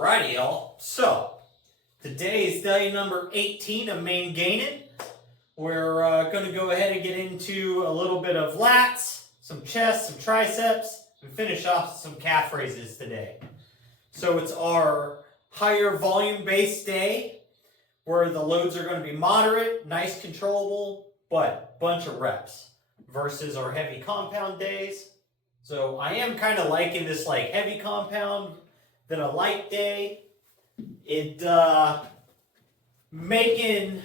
Alrighty, y'all. So, today is day number 18 of main gaining. We're going to go ahead and get into a little bit of lats, some chest, some triceps, and finish off some calf raises today. So it's our higher volume based day where the loads are going to be moderate, nice controllable, but bunch of reps versus our heavy compound days. So I am kind of liking this like heavy compound than a light day. It making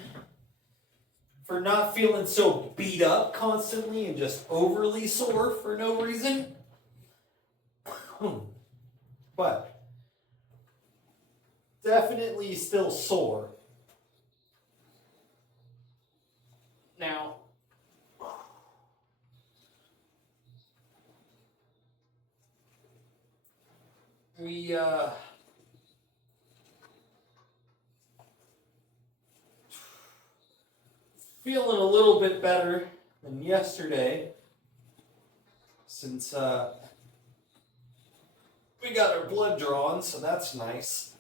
for not feeling so beat up constantly and just overly sore for no reason. But definitely still sore. Now, we feeling a little bit better than yesterday since we got our blood drawn, so that's nice.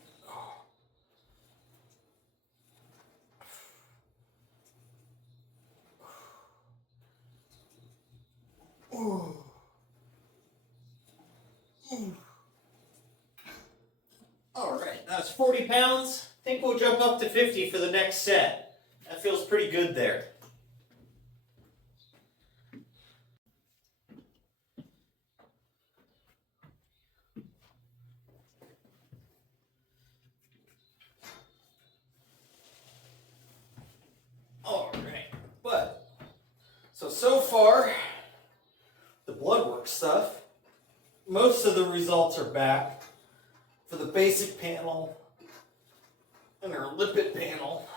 Alright, that's 40 pounds. I think we'll jump up to 50 for the next set. That feels pretty good there. Alright, but so far, the Bloodwork stuff, most of the results are back for the basic panel and our lipid panel.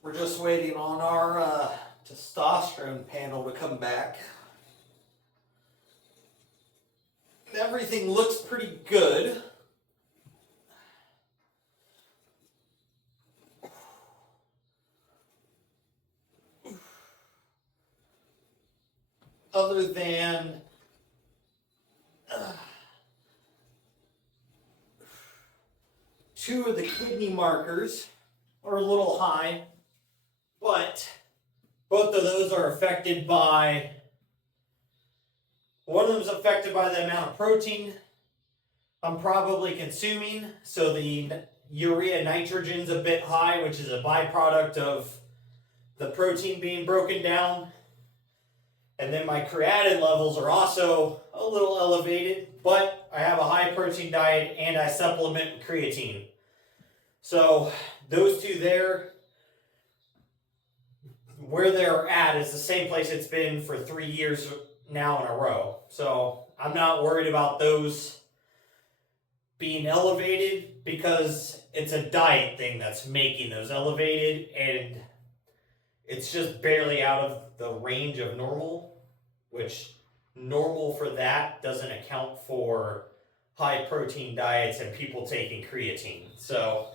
We're just waiting on our testosterone panel to come back. And everything looks pretty good. Other than two of the kidney markers are a little high, but both of those are affected by, one of them is affected by the amount of protein I'm probably consuming, so the urea nitrogen's a bit high, which is a byproduct of the protein being broken down. And then my creatinine levels are also a little elevated, but I have a high protein diet and I supplement with creatine. So those two there, where they're at is the same place it's been for 3 years now in a row. So I'm not worried about those being elevated because it's a diet thing that's making those elevated, and it's just barely out of the range of normal, which normal for that doesn't account for high protein diets and people taking creatine. So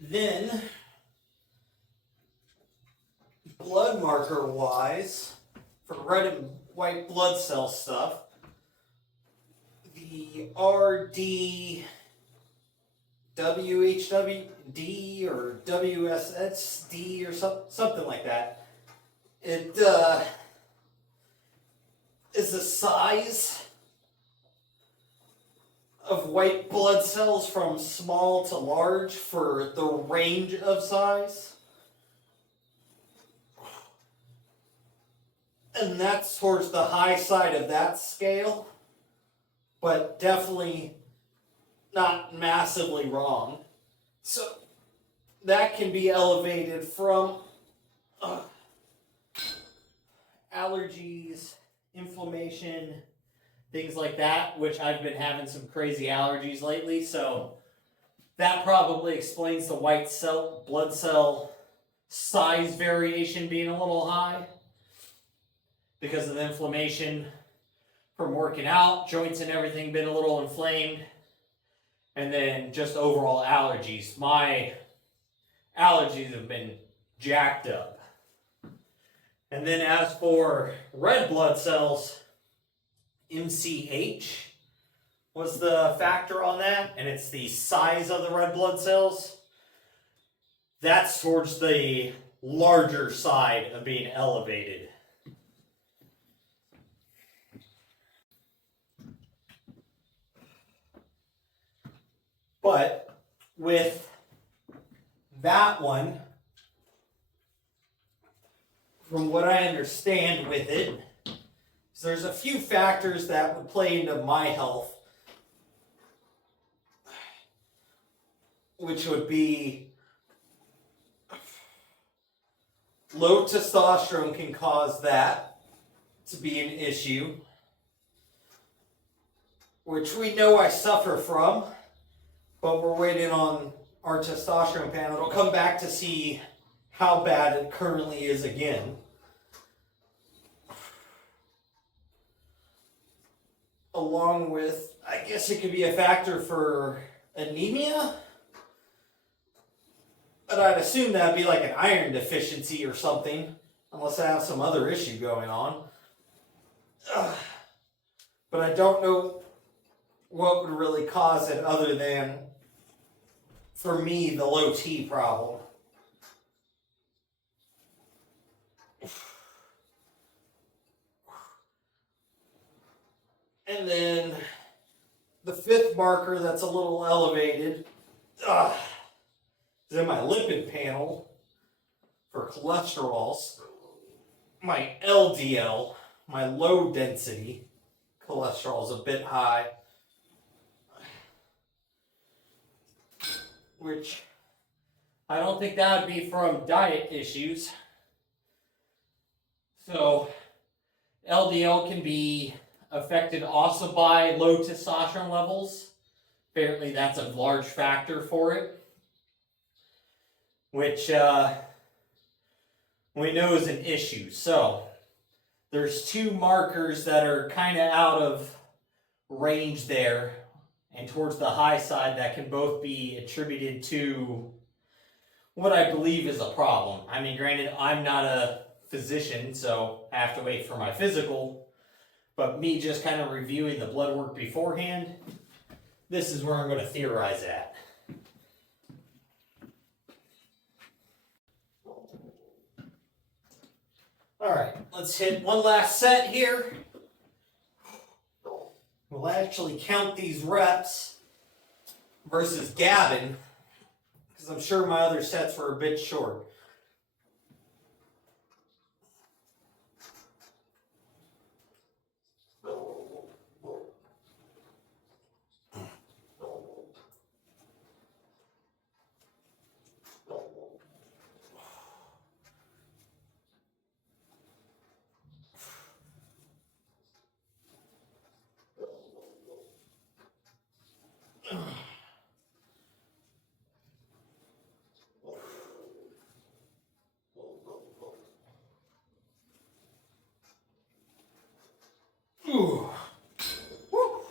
then, blood marker wise, for red and white blood cell stuff, the RDWHWD or WSSD or something like that, it is the size of white blood cells from small to large for the range of size. And that's towards the high side of that scale, but definitely not massively wrong. So that can be elevated from allergies, inflammation, things like that, which I've been having some crazy allergies lately, so that probably explains the white cell blood cell size variation being a little high because of the inflammation from working out, joints and everything been a little inflamed, and then just overall allergies. My allergies have been jacked up. And then as for red blood cells, MCH was the factor on that, and it's the size of the red blood cells. That's towards the larger side of being elevated. But with that one, from what I understand with it, so there's a few factors that would play into my health, which would be low testosterone can cause that to be an issue, which we know I suffer from, but we're waiting on our testosterone panel. It'll come back to see how bad it currently is again. Along with, I guess it could be a factor for anemia, but I'd assume that'd be like an iron deficiency or something, unless I have some other issue going on. But I don't know what would really cause it other than, for me, the low T problem. And then the fifth marker that's a little elevated is in my lipid panel for cholesterols. My LDL, my low density cholesterol, is a bit high, which I don't think that would be from diet issues. So LDL can be affected also by low testosterone levels. Apparently that's a large factor for it, which we know is an issue. So there's two markers that are kind of out of range there and towards the high side that can both be attributed to what I believe is a problem. I mean, granted, I'm not a physician, so I have to wait for my physical. But me just kind of reviewing the blood work beforehand, this is where I'm going to theorize at. Alright, let's hit one last set here. We'll actually count these reps versus Gavin, because I'm sure my other sets were a bit short. Ooh. Woo.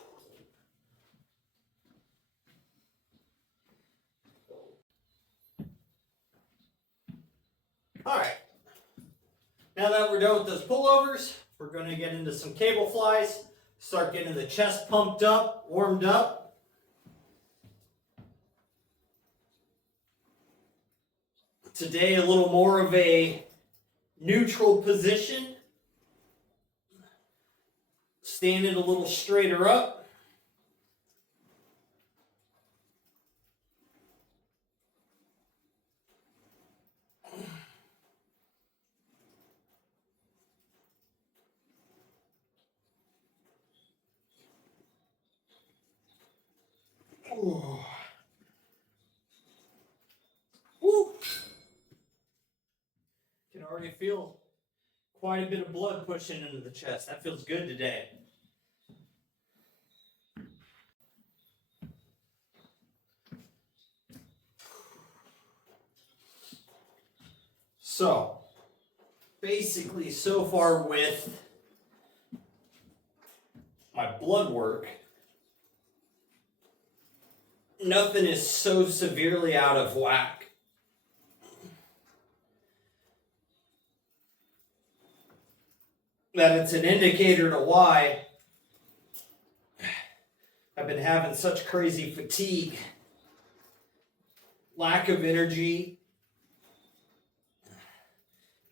Alright, now that we're done with those pullovers, we're going to get into some cable flies, start getting the chest pumped up, warmed up. Today a little more of a neutral position, standing a little straighter up. Ooh. Woo. Can already feel quite a bit of blood pushing into the chest. That feels good today. So, basically so far with my blood work, nothing is so severely out of whack. that it's an indicator to why I've been having such crazy fatigue, lack of energy,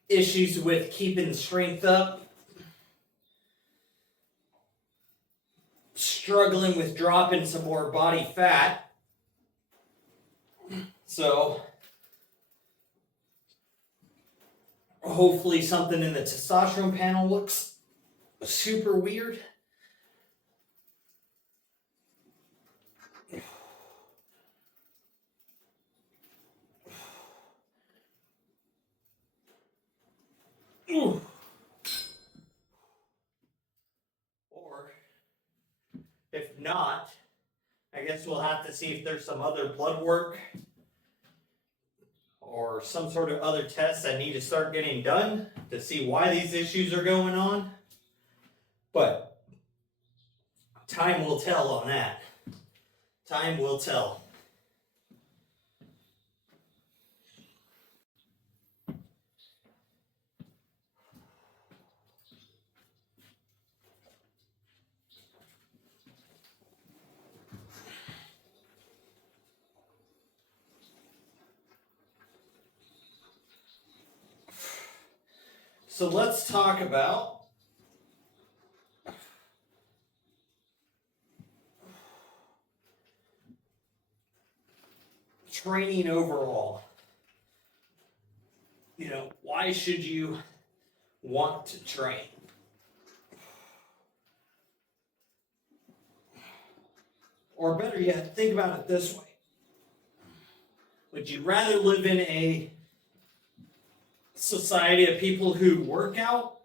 issues with keeping strength up, struggling with dropping some more body fat. So hopefully something in the testosterone panel looks super weird. Ooh. Or if not, I guess we'll have to see if there's some other blood work or some sort of other tests that need to start getting done to see why these issues are going on. But time will tell on that. Time will tell. So let's talk about training overall. You know, why should you want to train? Or better yet, think about it this way. Would you rather live in a society of people who work out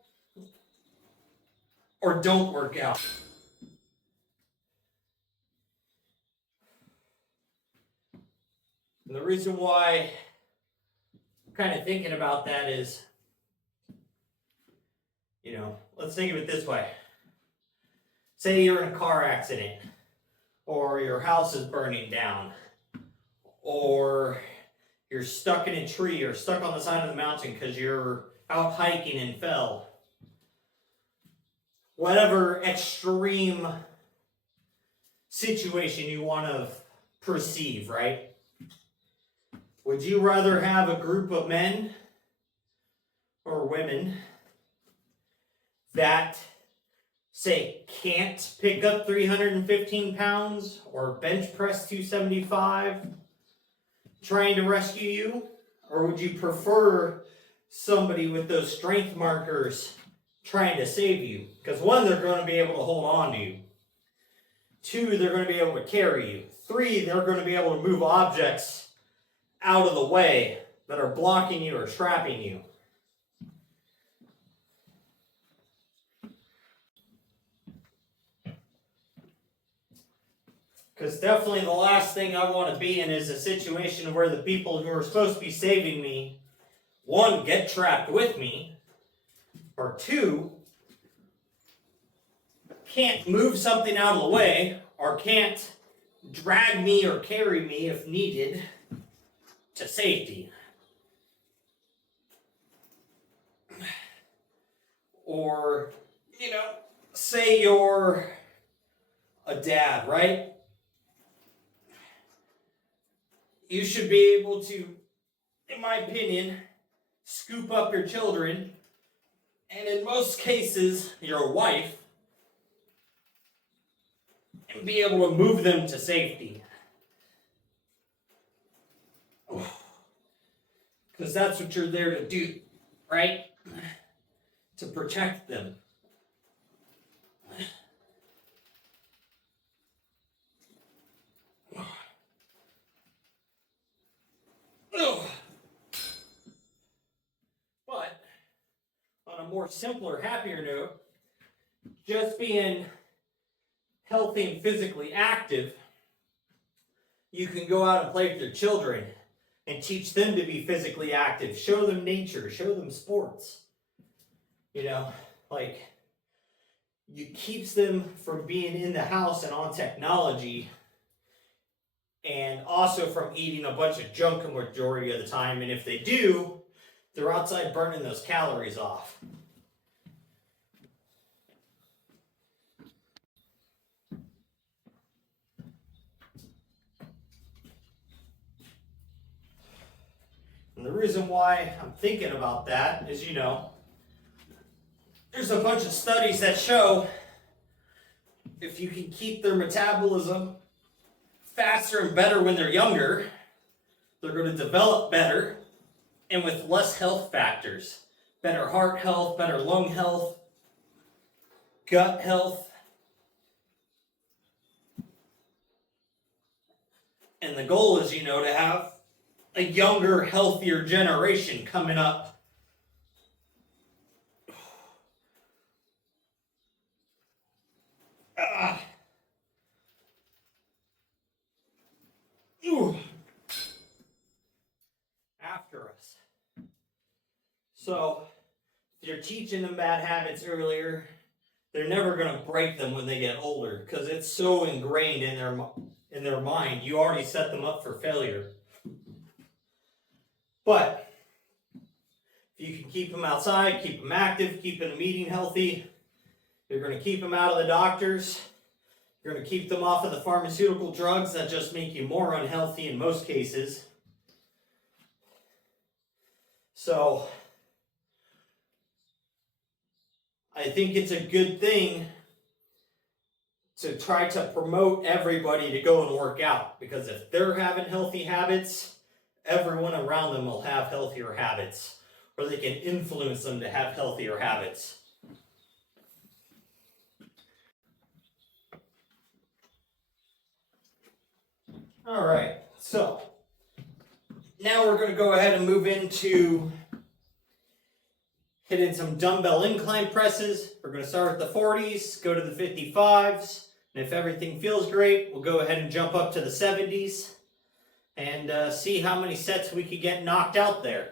or don't work out? And the reason why I'm kind of thinking about that is, you know, let's think of it this way. Say you're in a car accident, or your house is burning down, or you're stuck in a tree or stuck on the side of the mountain because you're out hiking and fell. Whatever extreme situation you want to perceive, right? Would you rather have a group of men or women that, say, can't pick up 315 pounds or bench press 275 trying to rescue you? Or would you prefer somebody with those strength markers trying to save you? Because one, they're going to be able to hold on to you. Two, they're going to be able to carry you. Three, they're going to be able to move objects out of the way that are blocking you or trapping you. Because definitely the last thing I want to be in is a situation where the people who are supposed to be saving me, one, get trapped with me, or two, can't move something out of the way, or can't drag me or carry me if needed to safety. Or, you know, say you're a dad, right? You should be able to, in my opinion, scoop up your children, and in most cases, your wife, and be able to move them to safety. Because that's what you're there to do, right? To protect them. But on a more simpler, happier note, just being healthy and physically active, you can go out and play with your children and teach them to be physically active. Show them nature, show them sports. You know, like, it keeps them from being in the house and on technology, and also from eating a bunch of junk a majority of the time. And if they do, they're outside burning those calories off. And the reason why I'm thinking about that is, you know, there's a bunch of studies that show if you can keep their metabolism faster and better when they're younger, they're going to develop better and with less health factors. Better heart health, better lung health, gut health. And the goal is, you know, to have a younger, healthier generation coming up. After us. So, if you're teaching them bad habits earlier, they're never going to break them when they get older because it's so ingrained in their mind. You already set them up for failure. But if you can keep them outside, keep them active, keep them eating healthy, you're going to keep them out of the doctors. You're going to keep them off of the pharmaceutical drugs that just make you more unhealthy in most cases. So, I think it's a good thing to try to promote everybody to go and work out. Because if they're having healthy habits, everyone around them will have healthier habits. Or they can influence them to have healthier habits. Alright, so now we're going to go ahead and move into hitting some dumbbell incline presses. We're going to start with the 40s, go to the 55s, and if everything feels great, we'll go ahead and jump up to the 70s and see how many sets we could get knocked out there.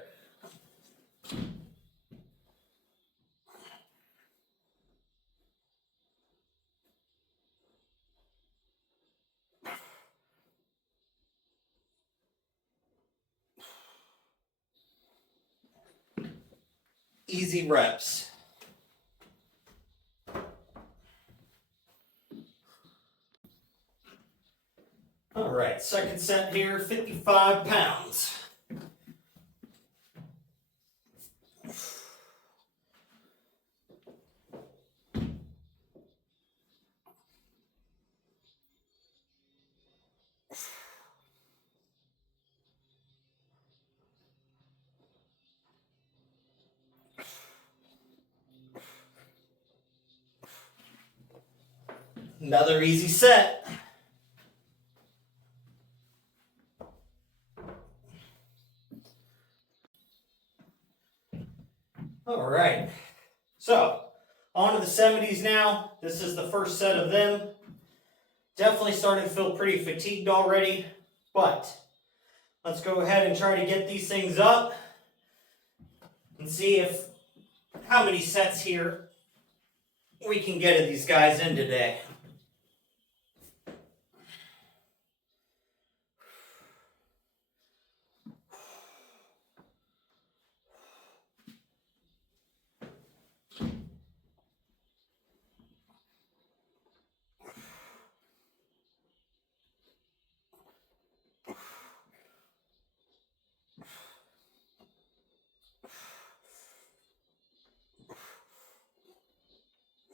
Easy reps. All right, second set here, 55 pounds. Another easy set. All right, so on to the 70s now. This is the first set of them. Definitely starting to feel pretty fatigued already, but let's go ahead and try to get these things up and see how many sets here we can get of these guys in today.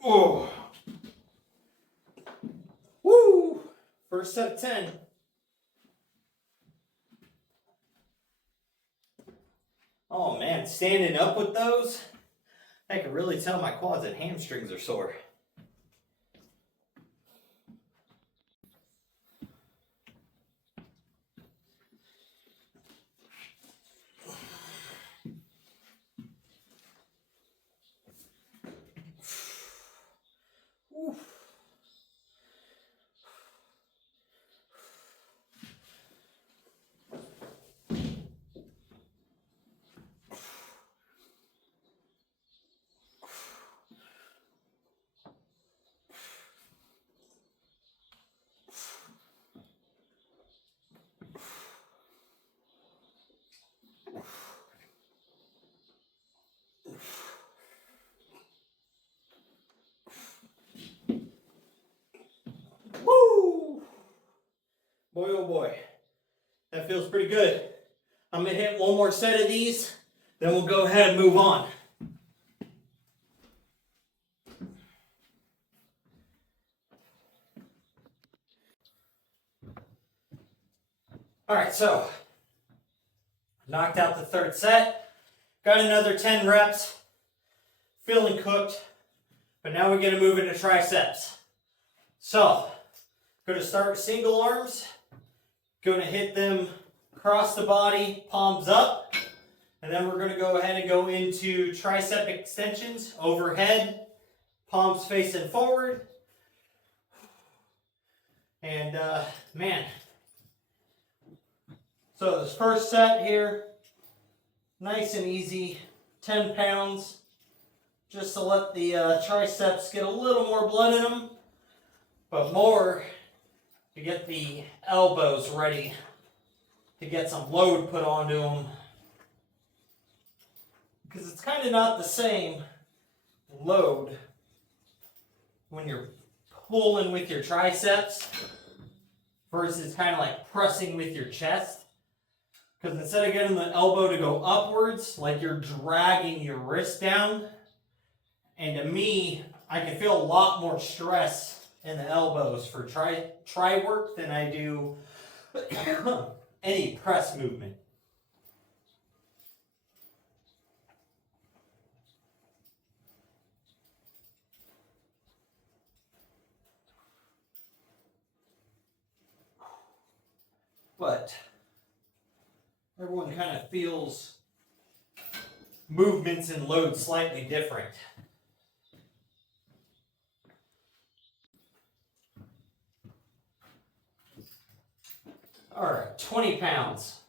Oh. Woo! First set of 10. Oh man, standing up with those, I can really tell my quads and hamstrings are sore. Oof. Woo! Boy, oh boy, that feels pretty good. I'm going to hit one more set of these, then we'll go ahead and move on. Alright, so knocked out the third set. Got another 10 reps. Feeling cooked. But now we're going to move into triceps. So, going to start with single arms. Going to hit them across the body, palms up. And then we're going to go ahead and go into tricep extensions, overhead, palms facing forward. And man. So this first set here, nice and easy, 10 pounds. Just to let the triceps get a little more blood in them, but more to get the elbows ready to get some load put onto them. Because it's kind of not the same load when you're pulling with your triceps versus kind of like pressing with your chest. Because instead of getting the elbow to go upwards, like you're dragging your wrist down, and to me, I can feel a lot more stress in the elbows for tri work than I do any press movement. But everyone kind of feels movements and loads slightly different. All right, 20 pounds.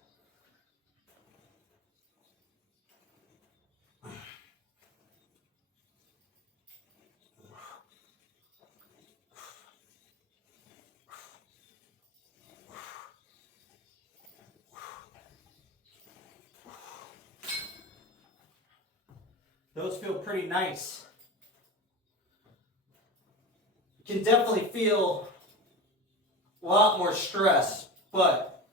Those feel pretty nice. You can definitely feel a lot more stress. But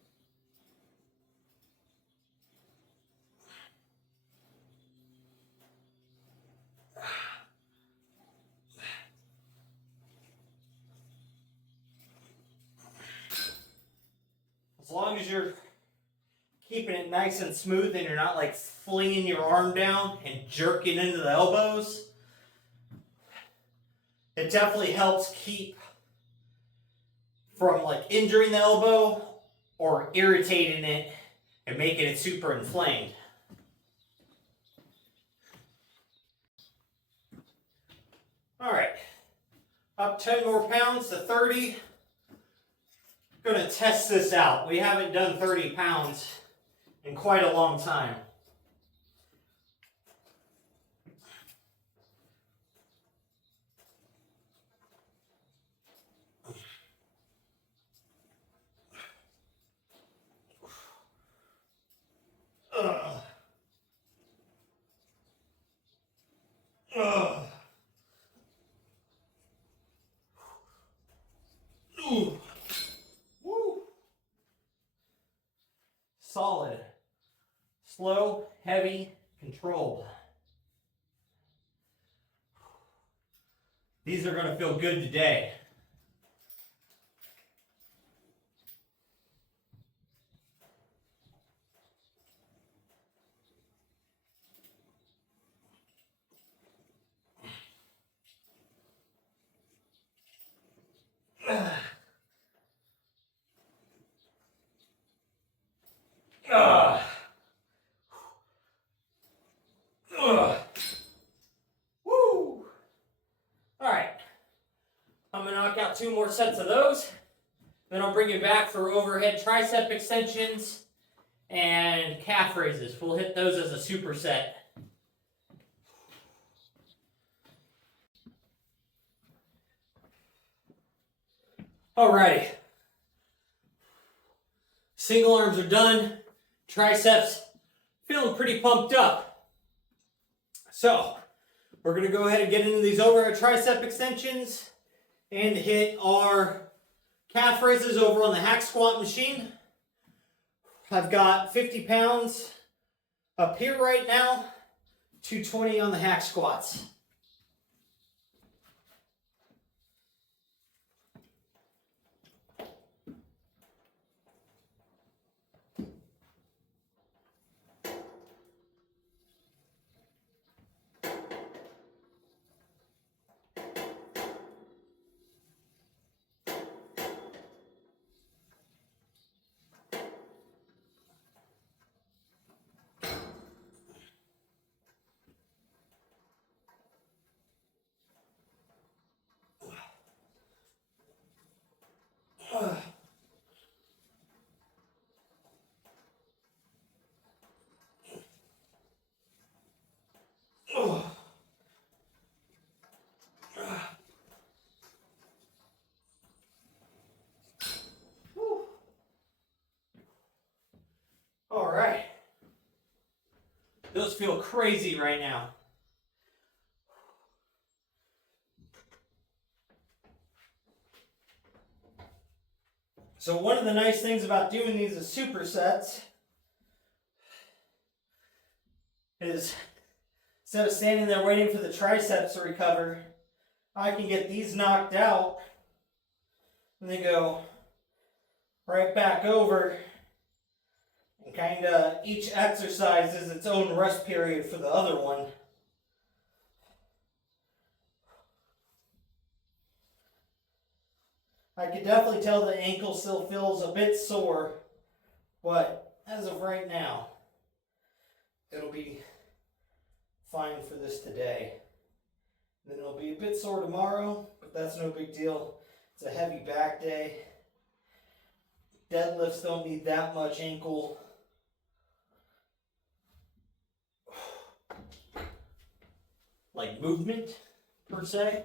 as long as you're keeping it nice and smooth and you're not like flinging your arm down and jerking into the elbows, it definitely helps keep from like injuring the elbow or irritating it and making it super inflamed. All right, up 10 more pounds to 30. Gonna test this out. We haven't done 30 pounds in quite a long time. Woo. Solid. Slow, heavy, controlled. These are going to feel good today. Woo! Alright. I'm going to knock out 2 more sets of those. Then I'll bring you back for overhead tricep extensions and calf raises. We'll hit those as a superset. Alrighty. Single arms are done. Triceps feeling pretty pumped up. So, we're going to go ahead and get into these overhead tricep extensions and hit our calf raises over on the hack squat machine. I've got 50 pounds up here right now, 220 on the hack squats. All right. Those feel crazy right now. So one of the nice things about doing these as supersets is instead of standing there waiting for the triceps to recover, I can get these knocked out and then go right back over, and kind of each exercise is its own rest period for the other one. I could definitely tell the ankle still feels a bit sore, but as of right now, it'll be fine for this today. Then it'll be a bit sore tomorrow, but that's no big deal. It's a heavy back day. Deadlifts don't need that much ankle like movement per se,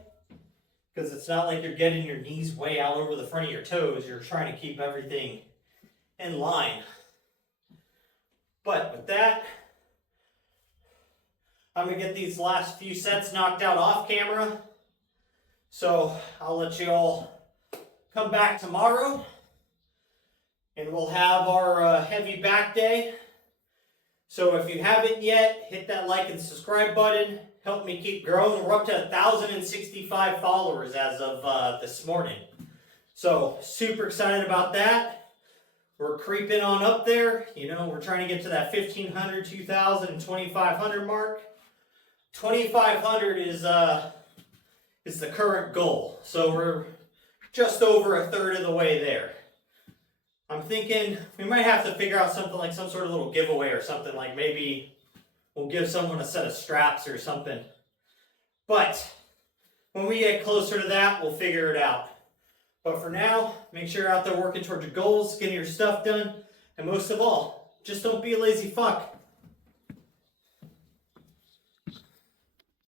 because it's not like you're getting your knees way out over the front of your toes. You're trying to keep everything in line. But with that, I'm going to get these last few sets knocked out off camera. So I'll let you all come back tomorrow and we'll have our heavy back day. So if you haven't yet, hit that like and subscribe button. Help me keep growing. We're up to 1,065 followers as of this morning. So super excited about that. We're creeping on up there. You know, we're trying to get to that 1,500, 2,000, and 2,500 mark. 2,500 is the current goal. So we're just over a third of the way there. I'm thinking we might have to figure out something like some sort of little giveaway or something, like maybe we'll give someone a set of straps or something. But when we get closer to that, we'll figure it out. But for now, make sure you're out there working towards your goals, getting your stuff done, and most of all, just don't be a lazy fuck.